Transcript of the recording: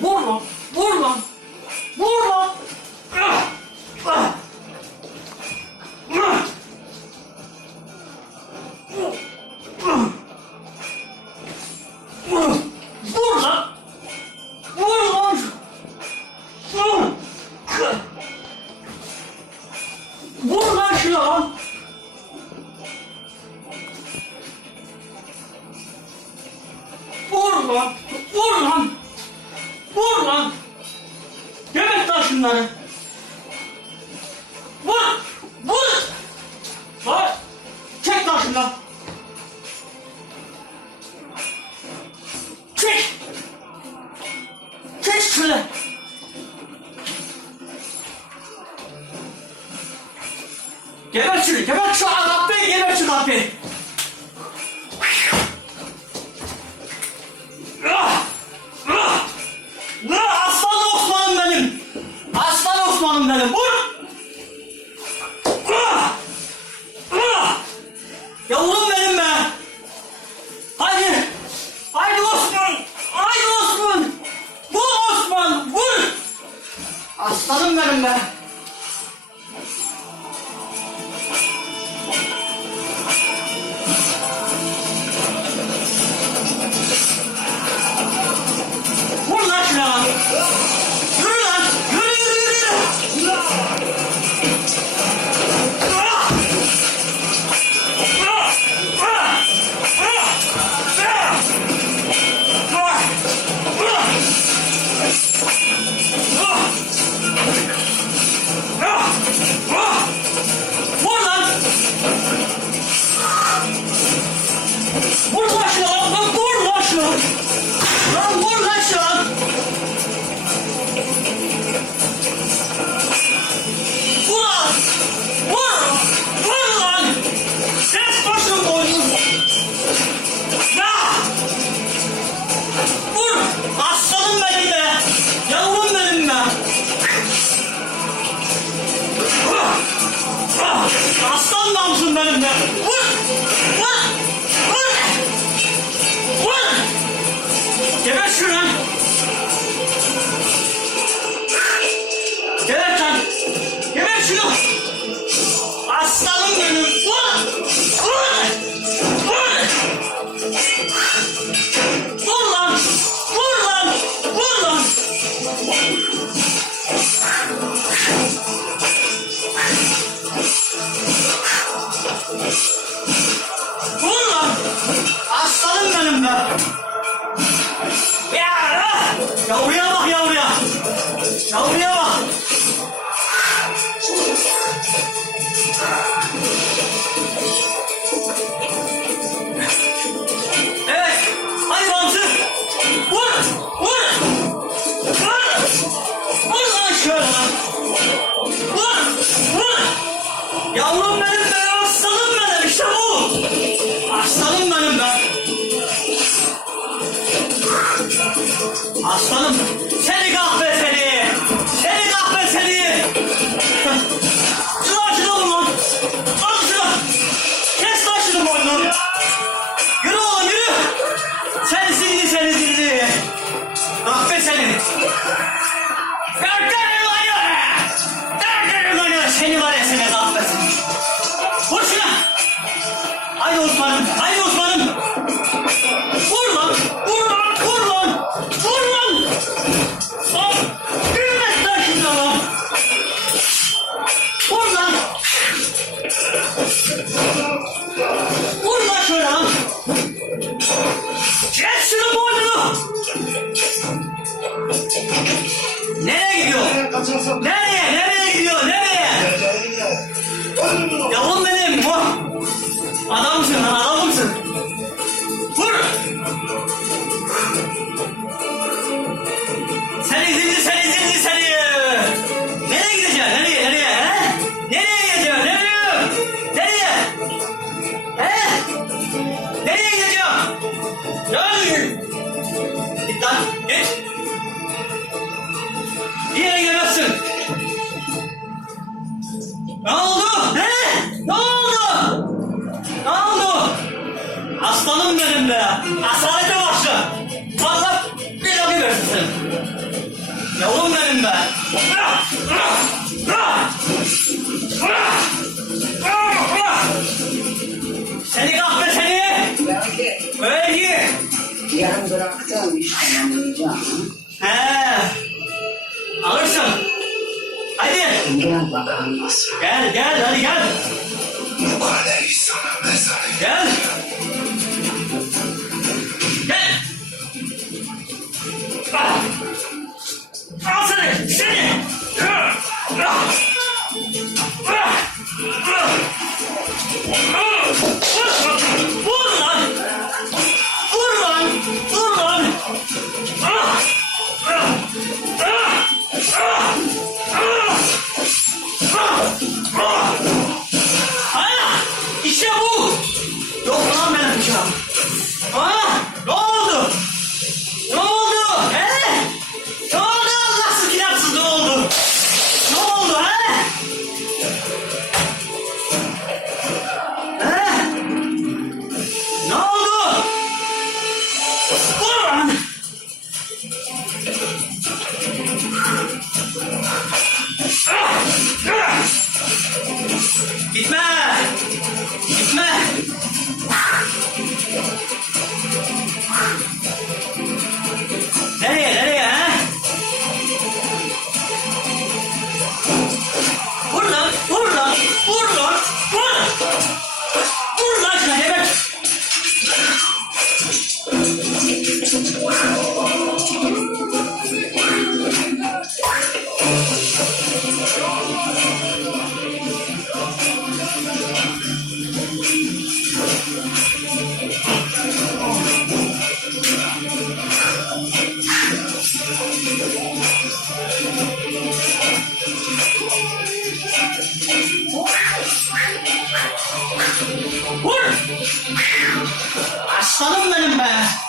Vur lan! Vur lan! Vur lan! Vur lan! Vur lan! Vur lan şuna lan! Vur lan! Vur lan! Vur lan! Gebert lan şunları! Vur! Vur! Lan! Çek lan şunları! Çek! Çek şunu! Gebert şunu! Gebert şu Rabbi! Gebert şu Rabbi! Aslan Osman'ım benim! Aslan Osman'ım benim! Vur! Yavrum benim be! Haydi! Haydi Osman! Haydi Osman! Vur Osman! Vur! Aslanım benim be! Vur lan şuna lan! Yürü lan! Yürü yürü yürü! Vur lan! Vur lan şuna lan! Lan vur lan şuna! Lan vur lan şuna! Vur lan! Vur! Vur lan! Kes başını boynunu! Ya! Vur! Aslanım benim be! Yavrum benim be! Aslan namusum benim be! Vur! Vur! Vur! Vur! Gebert şunu! Gebert lan! Gebert şunu! Aslanım benim! Vur! Vur! Vur! Vur lan! Vur lan! Vur lan! Vur lan! Aslanım benim be! Yavruya bak yavruya! Yavruya bak! Evet! Hadi bantı! Vur! Vur! Vur! Vur lan şöyle lan! Vur! Vur! Yavrum benim be! Aslanım benim! İşte bu! Aslanım benim be! Aslanım! Seni kahpe seni! Seni kahpe seni! Şuna şuna vur lan! Al şuna! Kes lan şunu boynunu! Yürü oğlum yürü! Seni zilli! Kahpe seni! Dertlerim lan yürü! Dertlerim lan yürü! Seni var ya seni kahpesin! Vur şuna! Haydi Osman'ım! Haydi Osman'ım! Vur lan! Vur lan! Vur lan! Vur lan! Lan! Gülmet lan şuna lan! Vur lan! Vur lan şöyle lan! Kes şunu boynunu! Nereye gidiyor? Nereye? Nereye gidiyor? Nereye? Yavrum benim! Adamsın lan adamsın! Vur! Seni seni! Nereye gideceksin? Nereye? He? Nereye gideceksin? Nereye? He? Nereye gideceksin? Dön! Git lan, git! Bir yere gidemezsin! Ne oldu? He? Ne oldu? Ne oldu? Aslanım benim be! Asalete başla! Allah bir versin seni! bıraktığım işten anlayacağım. He. Alırsın. Hadi. Gel bakalım Osman. Gel hadi gel. Yukarıdayız sana mezarı. Gel. Gel. Ah. Al seni. Ah. Ah. Ah. Vur lan. Vur lan. Vur lan. Ah. Ah. Ah. Ah. İşte bu. Yok lan benim bıçağım. Ne oldu? Ne oldu? He? Ne oldu? Allahsız kitapsız ne oldu? Ne oldu he? He? Ne oldu? Vur lan. Gitme! Gitme! Nereye ha? Vur lan! Vur lan şuna evet! Vur! Aslanım benim be!